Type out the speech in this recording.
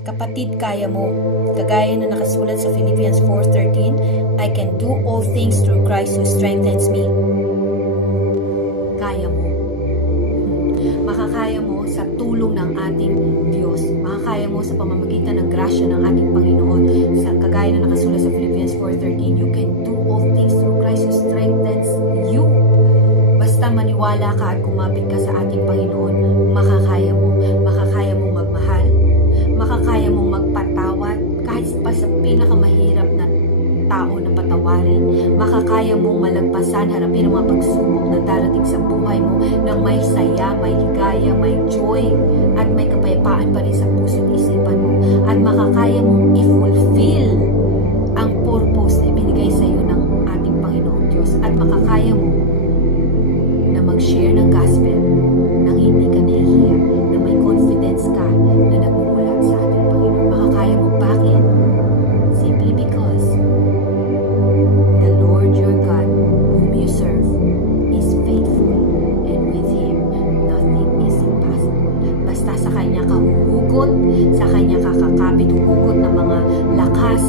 Kapatid, kaya mo. Kagaya na nakasulat sa Philippians 4:13, I can do all things through Christ who strengthens me. Kaya mo. Makakaya mo sa tulong ng ating Diyos. Makakaya mo sa pamamagitan ng grasya ng ating Panginoon. Sa kagaya na nakasulat sa Philippians 4:13, you can do all things through Christ who strengthens you. Basta maniwala ka at kumapit ka sa ating Panginoon, makakaya mo. Makakaya mong magmahal. Makakaya mong magpatawad kahit pa sa pinakamahirap na tao na patawarin. Makakaya mong malagpasan, harapin ang mga pagsubok na darating sa buhay mo nang may saya, may ligaya, may joy, at may kapayapaan pa rin sa puso at isipan mo. At makakaya mong i-fulfill ang purpose na ibinigay sa iyo ng ating Panginoong Diyos. At makakaya mo na mag-share ng gospel nang hindi ka nahihiya, na may confidence ka na nagmumula sa ating Panginoon. Makakaya mo. Bakit? Simply because the Lord your God, whom you serve, is faithful, and with Him, nothing is impossible. Basta sa Kanya ka huhugot, sa Kanya kakakapit, huhugot ng mga lakas,